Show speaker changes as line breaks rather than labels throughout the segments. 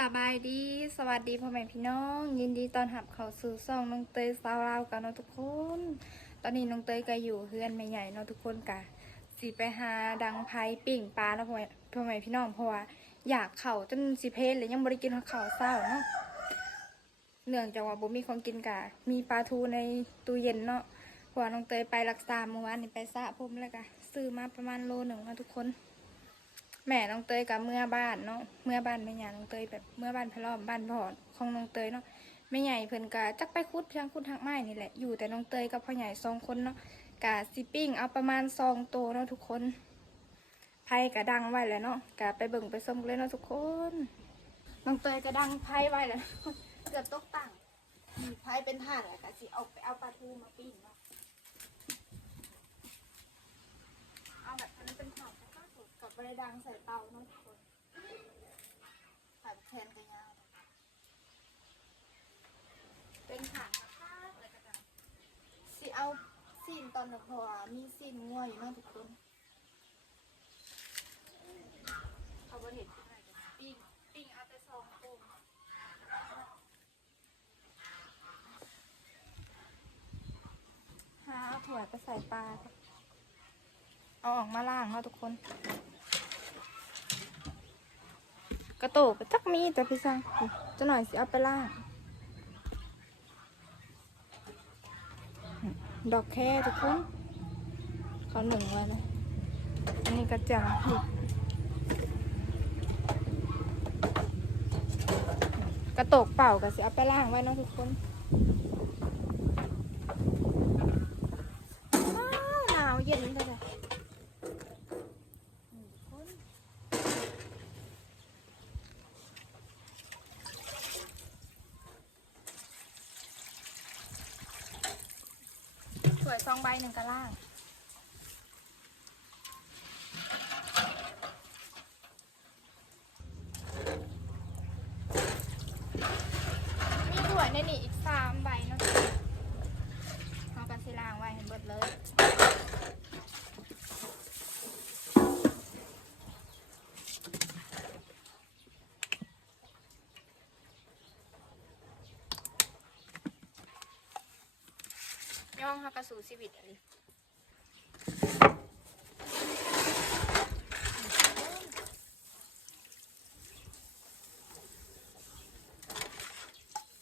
สบายดี สวัสดีพ่อแม่พี่น้อง ยินดีตอนรับเขาสู่ซ่องน้องเตยสาวลาวกันเนาะทุกคน ตอนนี้น้องเตยก็อยู่เฮือนแม่ใหญ่เนาะทุกคนกะสิไปหาดังไผ่ปิ่งปลาแล้วพ่อแม่พ่อแม่พี่น้องเพราะว่าอยากเข่าจนสิเพลเลยยังบริกินข้าวเศร้าเนาะเนื่องจากว่าบ่มีของกินกะมีปลาทูในตู้เย็นเนาะเพราะว่าน้องเตยไปรักษาเมื่อวานนี่ไปสระผมแล้วกะซื้อมาประมาณโลหนึ่งเนาะทุกคน แม่น้องเตยกับเมื่อบ้านเนาะเมื่อบ้านแม่ใหญ่น้องเตยแบบเมื่อบ้านพะล้อมบ้านพอดของน้องเตยเนาะแม่ใหญ่เพิ่นกะจักไปคุดทางคุดทางไม้นี่แหละอยู่แต่น้องเตยกับพ่อใหญ่สองคนเนาะกะสิปิ้งเอาประมาณสองโตเนาะทุกคนไพ่กะดังไว้แล้วเนาะกะไปเบิ่งไปส้มเลยเนาะทุกคนน้องเตยกะดังไพ่ไว้แล้วเกือบตกต่างมีไพ่เป็นถาดแหละกะสิเอาไปเอาปลาทูมาปิ้งเนาะเอาแบบอันนั้นเป็นถาดแล้ว ก็สุดกับบริดังใส่เตาเนาะทุกคนใส่แทนกันยาวเป็นถาดนะคะอะไรก็ได้สิเอาซีนตอนนี้เพรมีซีนง่วยอยู่นาะทุกคนเอาบะเห็ดขึ้นปิ้งปิ้งเอาแต่ซองโป่งหาถั่วไปใส่ปลาเอาออกมาล่างเนาะทุกคน กระโตกก็จักมีแต่พี่ซังจะหน่อยสิเอาไปล่าง ดอกแค่ทุกคนเขาหนึ่งไว้นะอันนี้กระเจียงพริกกระโตกเป่าก็สิเอาไปล่างไว้เนาะทุกคนว้าวหนาวเย็นเลยจ้ะอืมทุกคน สวยซองใบหนึ่งกระล่าง มีสวยในนี่อีกสามใบเนาะเอากันสิล่างไว้ให้เบิดเลย ย่องฮักระสูชีวิตอะไร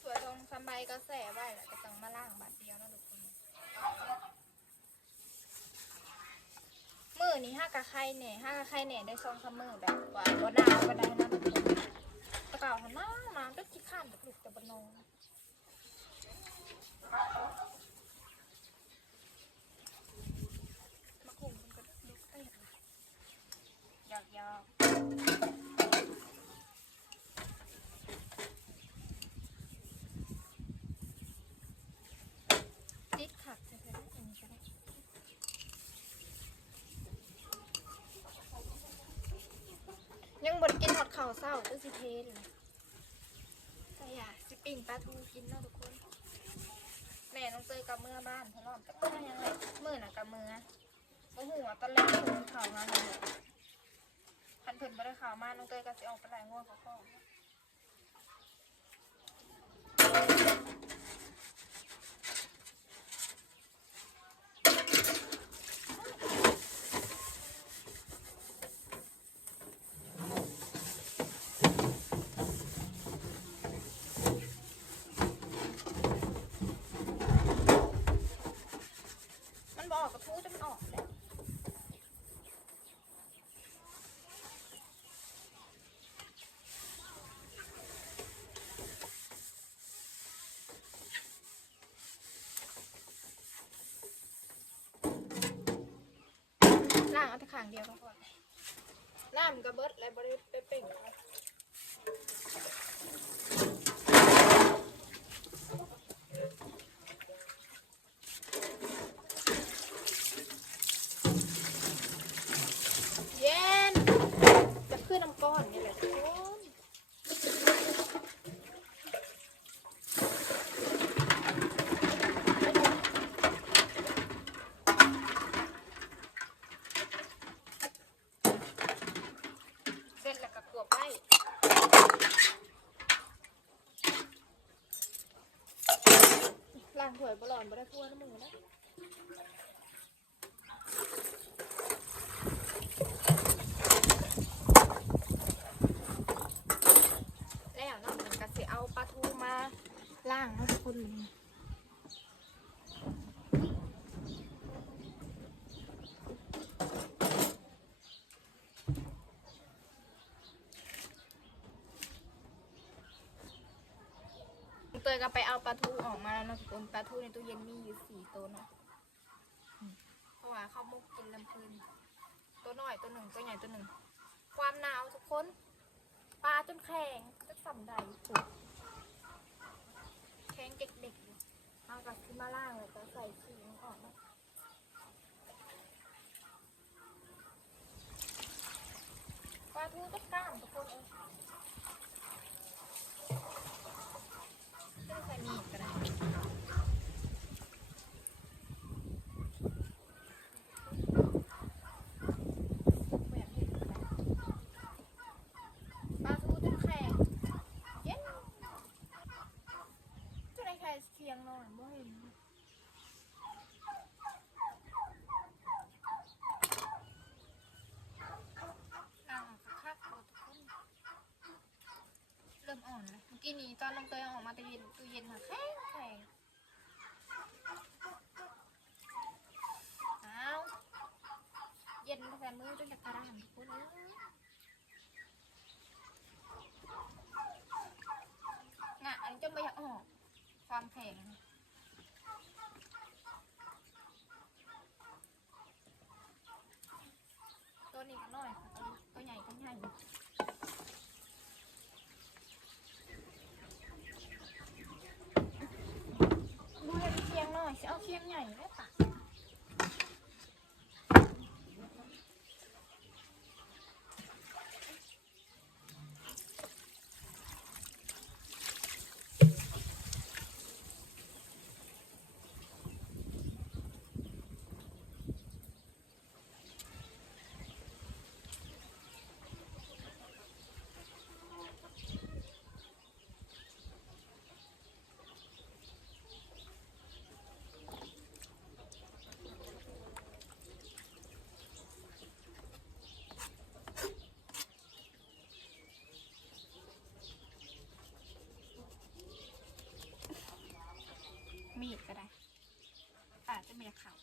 สวยตรงสบายก็แส่ไว้แหละก็ต้องมาล่างบาทเดียวนะทุกคนมือนี้ห้ากระไข่เนี่ยห้ากระไข่เนี่ยได้ซองสมือแบบว่าบนหนาวก็ได้นะทุกคนตะเก่าหันหน้ามาก็ขี้ข้านตะกลุกแต่บนนองมาคุมมันก็ลุกเต้นหยอกห ยอกติดขัดจะได้อันนี้ก็ได้ยังบดกินหอดข่าวเศร้าก็สิเทนเลยแต่อยากสิปิ่งปลาทูกินเนาะทุกคน แม่น้องเตยกับเมื่อบ้านทะเลาะกับเมื่อยังไงเมื่อน่ะกับเมื่อโอ้โหตอนแรกเพิ่นข่าวมาเลย เพิ่นบ่ได้ข่าวมาน้องเตยก็สิออกไปหลายงวดเขาก็มันบออกกระทู้จะมันออกแหละล่างเอาแต่ ขางเดียวก็พอน้ำกระเบิดและบริไปเป่งอะไรเย็น จะขึ้นน้ำก้อนนี่แหละทุกคนเสร็จแล้วก็กวบไว้ วยบ่หลอนบ่ได้พัวน้ำมือนะแล้วเนาะมันก็สิเอาปลาทูมาล่างให้ทุกคนเลยเต ยก็ไปเอาปลาทูออกมาแล้วนะทุกคนปลาทูในตู้เย็นมีอยู่สี่ตัวเนาะเพราะว่าเขามุกกินลำพึนตัวน้อยตัวหนึ่งตัวใหญ่ตัวหนึ่ง ความหนาวทุกคนปลาจนแข็งจะสั่มใดสุดแข็งเด็กๆอยู่เอากลับขึ้นมาล่างเลยจะใส่สีมันออกนะปลาทูต้องกล้ามทุกคนเองไม่ได้ใส่มีดก็ได้ไม่อยากเห็นเลยปลาทูจนแข็งเย็นจะได้แค่เสียงนอนบ่เห็น อ่างคักๆหมดทุกคนเริ่มอ่อนเลยเมื่อ กี้นี้ตอนน้องเตยเอาออกมาตู้เย็นตู้เย็นค่ะแข็งแข็งเอาเย็นแต่มือจนจะกระด้างทุกคนเอ้ยงะอันจนไม่อยากออกความแข็งตัวนี้ก็น้อยตัวใหญ่ก็ใหญ่ดูให้เคียงห เทียงใหญ่ได้ปะมีดก็ได้อาจจะมีข่าว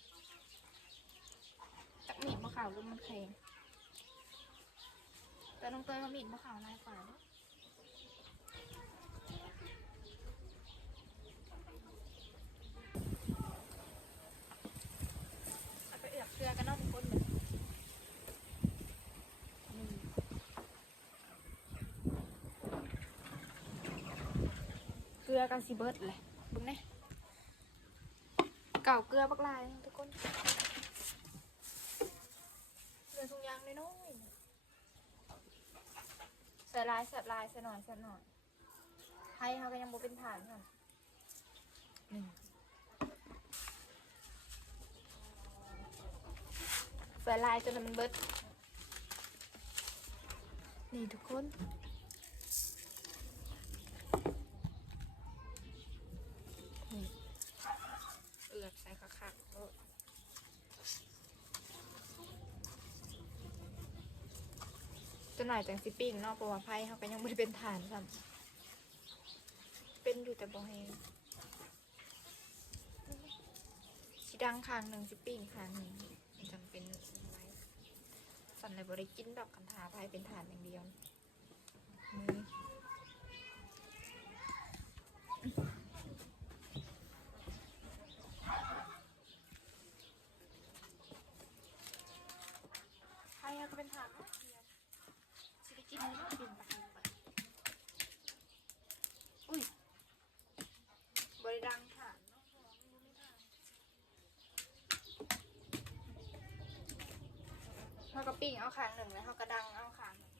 จากมีดมะ ขาวหรือมันแข็งแต่น้องเตยเขามีดมะขาวลายกว่าเนอะเอาไปเอือกเกลือกันเนอกทุกคนเลยนี่เกลือกันสิเบิร์ดเลยบุ้งเนี่ยเก่าเกลือบักลายทุกคนเกลือทุงยางน้อยๆเนี่ยใส่ลายสับลายส่หน่อยส่หน่อยให้เขาก็ยังบ่เป็นฐานค่ะนี่ใส่ลายจนมันเบิดนี่ทุกคนเอือกใส่คักๆโลดจะ หน่อยจังสิปิ้งเนาะเพราะว่าไพ่เขาก็ยังไม่ได้เป็นฐานซ้ำเป็นอยู่แต่บ่แฮงสิดังข้างหนึ่งสิปิ้งข้างหนึ่งจำเป็นไว้สั่นเลยบริกินดอกกันทาไพ่เป็นฐานอย่างเดียวมือใครก็เป็นถามได้กินเนื้อบินไปอุ้ยบริดังถามเนาะเขาก็ปิ้งเอางหนึ่งแล้วเขาก็ดังเอาขางหนึ่ง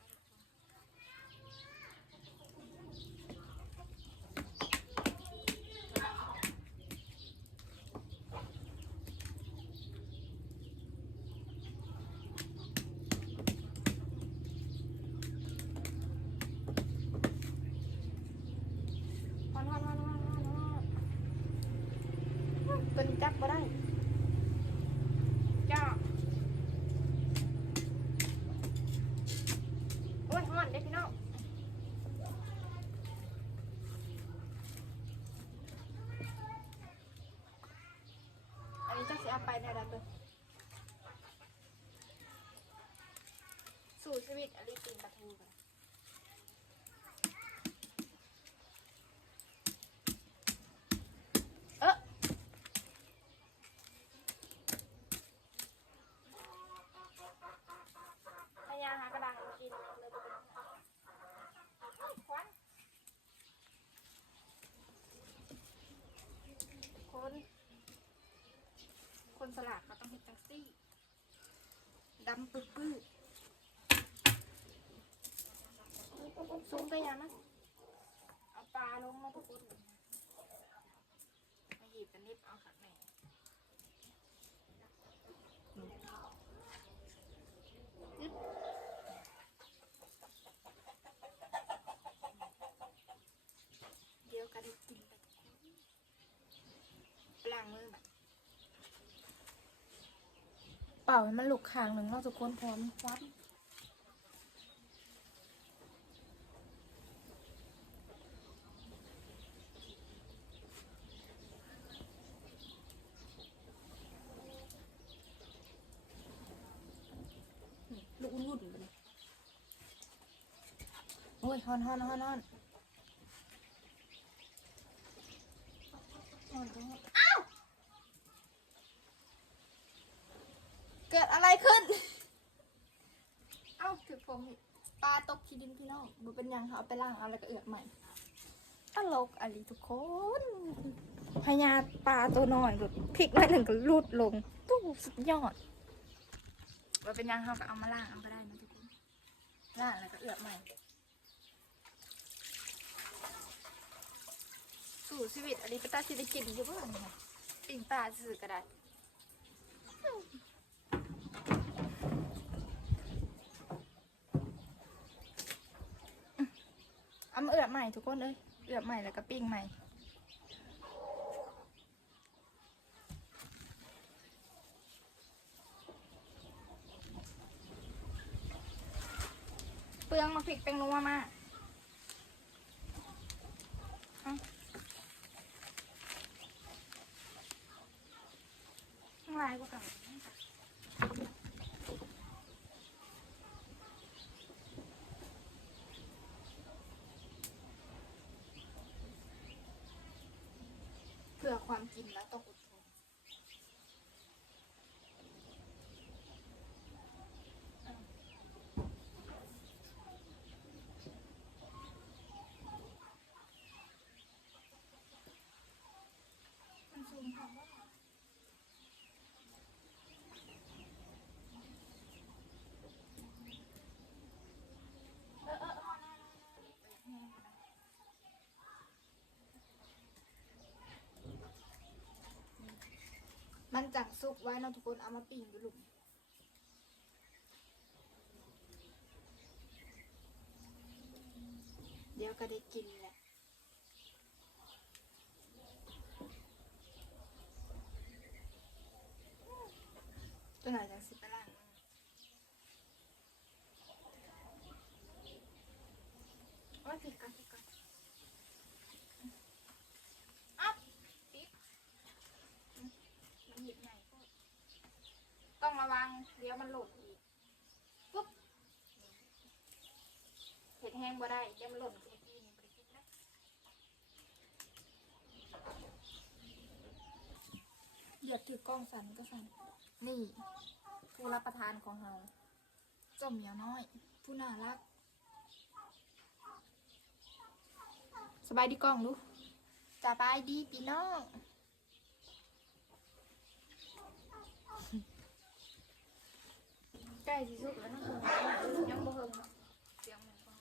ฮอนฮอนฮอนฮอนฮอนฮอน ตัวนี้จับก็ได้จ้าโอ้ยห่อนเด้พี่น้องอันนี้จะเสียไป ในระเบิดสู่ชีวิตอลิปินปะทูกันเออพยายามหากระดังมากินเลยจะเป็นควันคน คนสลากเขาต้องเห็นจังซี่ดำปื้อปื้อซุ้มไปยังนะเอาปลาลงมาทุกคนมาหยิบกันนิดเอาขัดแหน่ยึดเดี๋ยวก็ได้กินไปทุกคนไปล้างมือแบบ เป่าให้มันหลุกขางหนึ่งเราจะกคนพร้อมควับลูกอุ่นๆเลยโอ้ยฮอนฮอนฮอนฮอนฮอนฮอนอ้าว เกิดอะไรขึ้น เอ้าถือผมอีกปลาตกขี้ดินพี่น้องมันเป็นหยังเขาเอา ไปล่างเอาแล้วก็เอือกใหม่ตลกอะไรทุกคนพญาปลาตัวน้อยหลุดพลิกมาหนึ่งก็หลุดลงตู้สุดยอดมันเป็นหยังเขาก็เอามาล่างเอาไปได้นะทุกคนล่างแล้วก็เอือกใหม่สู่ชีวิตอันนี้เป็นตาชีวิตกินอยู่บ้างเนี่ยปิ่งปลาสื่อก็ได้ เอามาเอือบใหม่ทุกคนเลยเอือบใหม่แล้วก็ปิ้งใหม่เปลืองมาพริกเป็นนัวมาเอาข้างลายก็กลับเพื่อความกินแล้วต้องอดทนมันซูมคำว่า เออเออเออแน่แน่แน่แน่ มันจังซุกไว้นะทุกคนเอามาปิ้งดูลูกเดี๋ยวก็ได้กินแหละตัวไหนจังสิไปล่างมือโอ้ยผิดกันผิดกันเอ้าปิ๊กอืมมันหยิบใหญ่โคตรต้องระวังเดี๋ยว มันหล่นอีกปุ๊บเห็ดแห้งบ่ได้เดี๋ยวมันหล่นเห็ดดีนี่บ่ไปกินนะอยาถือกล้องสั่นก็สั่นนี่ผู้รับประทานของเราเจ้าเหมียวน้อย ผู้น่ารัก สบายดีกล้องลูกสบายดีพี่น้อง ใกล้ที่สุดแล้วนะยังบ่เฮิงเนาะเสียงมันก็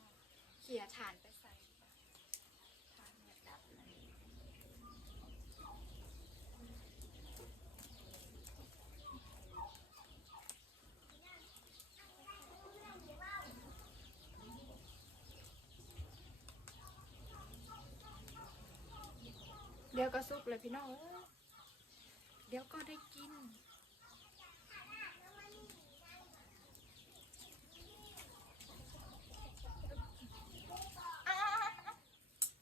เขี่ยฐานไปใส่ฐานเนี่ยดับเลยเดี๋ยวก็สุกเลยพี่น้องเดี๋ยวก็ได้กิน อะ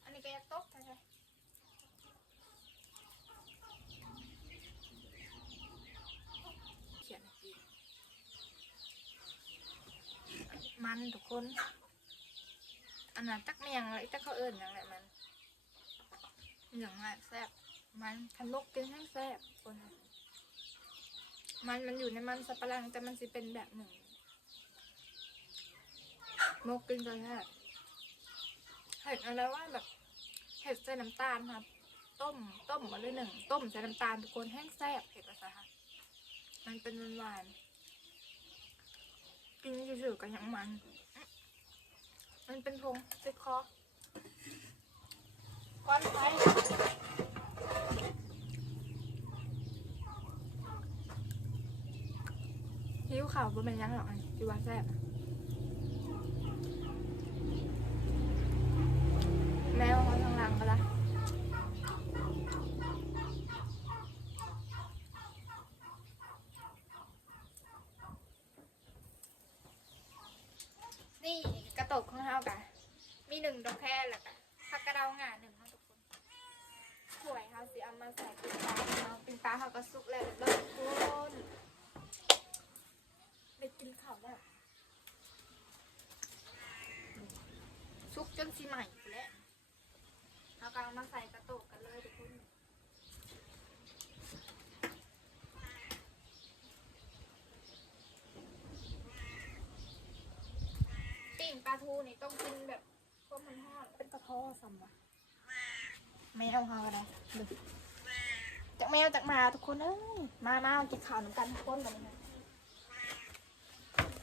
อันนี้ก็อยากตกไปเลยเขียนอีก มันทุกคน อันนั้นตักเมียงเลยตักเขาเอิญอย่างไรมันอย่างไรแซ่บมันขนกกินให้แซ่บคนมันมันอยู่ในมันสับปะรังแต่มันสิเป็นแบบหนึ่งนกกินกันแค่บเห็ดอะไรว่าแบบเห็ดใส่น้ำตาลครับ ต้มต้มมาเลยหนึ่งต้มใส่น้ำตาลทุกคนแห้งแซ่บเห็ดอะไรคะมันเป็นหวานๆ กินเฉยๆก็ยังมัน มันเป็นพงติดคอควันไฟหิวข่าวบนเป็นยังหรอกอันที่ว่าแซ่บแมวเขาทางหลังก็ละนี่กระ ตกของเฮากะมีหนึ่งดอกแค่แหละกะผักกระเดาหงาหนึ่งค่ะทุกคนถ้วยเฮาสิเอามาใส่ปิ้งปลาเนาะปิ้งปลาเฮาก็สุกแล้วเรียบร้อยทุกคนไปกินข้าวแล้วสุกจนสีใหม่แล้วเฮาก็เอามาใส่กระโตกกันเลยทุกคนปิ้ งปลาทูนี่ต้องกินแบบพวกมันทอดเป็นกระท้อซ้ำวะแมวเฮาอะไรดูจากแมวจากหมาทุกคนเอ้ยมามากินข้าวน้ำกันทุกคนแบบนี้นะ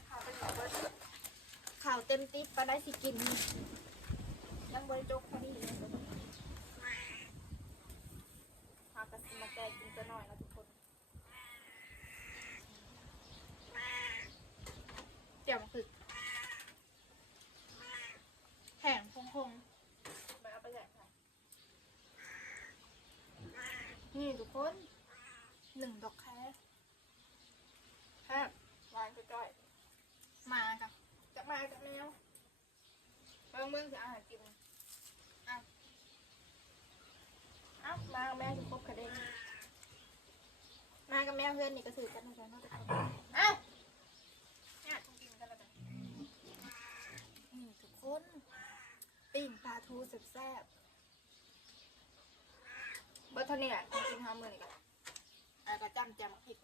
ข้าวเป็นแบบว่าข้าวเต็มติ๊บก็ได้สิกินยังบริจกพอดีเลยพากันสิมาแกงกินจะหน่อยนะทุกคนเดี๋ยวมาฝึก แข็งคงคงไปเอาไปแจกค่ะนี่ ทุกคนหนึ่งดอกแคสแค่วางจ้อย มากับจะมากับแมวเบิ่งเบิ่งจะอาหารกินอะอ้าวมากับแมวจะครบกระเด็นมากับแมวเพื่อนนี่ก็ถือกันนะจ๊ะเนาะทุกคนเอ้าวเนี่ยต้องกินกันแล้วกันนี่ทุกคนปิ้งปลาทูแซ่บๆ เบอร์เท่านี้แหละกินห้ามือนี่กันอะก็จำแจำผิด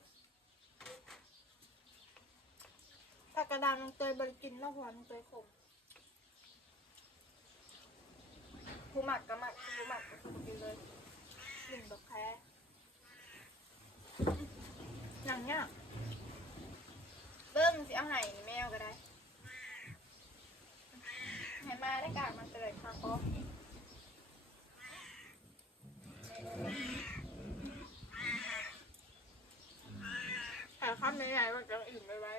ถ้ากระดานน้องเตยบริกินเนอกหัวน้องเตยขมผู้หมักก็หมักผู้หมักก็คือกินเลยหนึ่งดอกแค่อย่างเงี้ยเบิ้งสิเอาไห้แมวก็ได้ให้มาได้กากมันจะเลยค่ะก็ ถ่ายคำใหญ่ๆว่าจะอิ่มไปไว้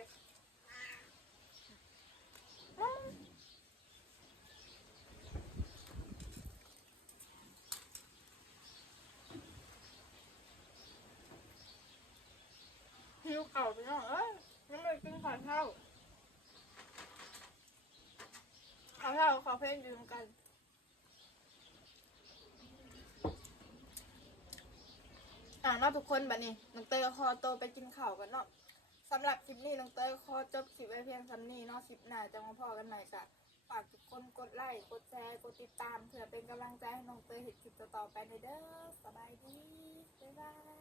หิวเข่าไปเนาะเอ้ยยังไม่กินข้าวเท่าเขาเพ่งยืมกัน อ่าเนาะทุกคนบัดนี้น้องเตยก็ขอโตวไปกินข้าวกันเนาะสำหรับคลิปนี้น้องเตยขอจบคลิปไว้เพียงสำนี้เนาะคลิปหน้าจะมาพอกันใหม่จ้ะฝากทุกคนกดไลค์กดแชร์กดติดตามเพื่อเป็นกำลังใจให้น้องเตยเห็นคลิปต่อๆไปในเด้อสบายดีบ๊ายบาย